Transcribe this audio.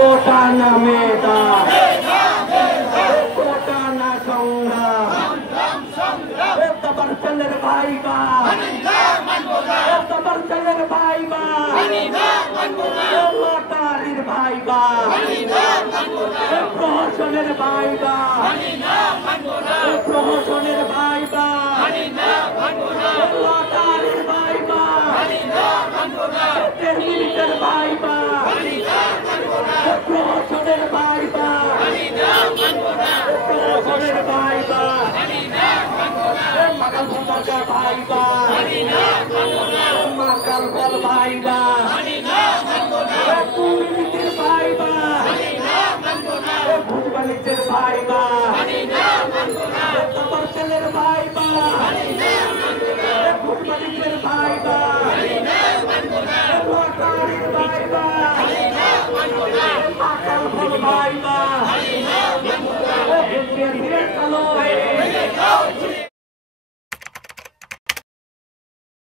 কোটা না মেধা, কোটা না সংগ্রাম, তোমার ছেলের ভাইবা, তোমার ছেলের ভাইবা, লটারির ভাইবা, প্রহসনের ভাইবা, প্রহসনের ভাইবা, লটারির ভাইবা, মিনিটের ভাইবা, প্রহসনের ভাইবা, প্রহসনের ভাইবা, মাকাল ফল ভাইবা, মাকাল ফল ভাইবা, মিনিটের ভাইবা, ভূত বাণিজ্যের ভাইবা, তোমার ছেলের ভাইবা, ভূত বাণিজ্যের ভাইবা, লটারির ভাইবা, মাকাল ফল ভাইবা।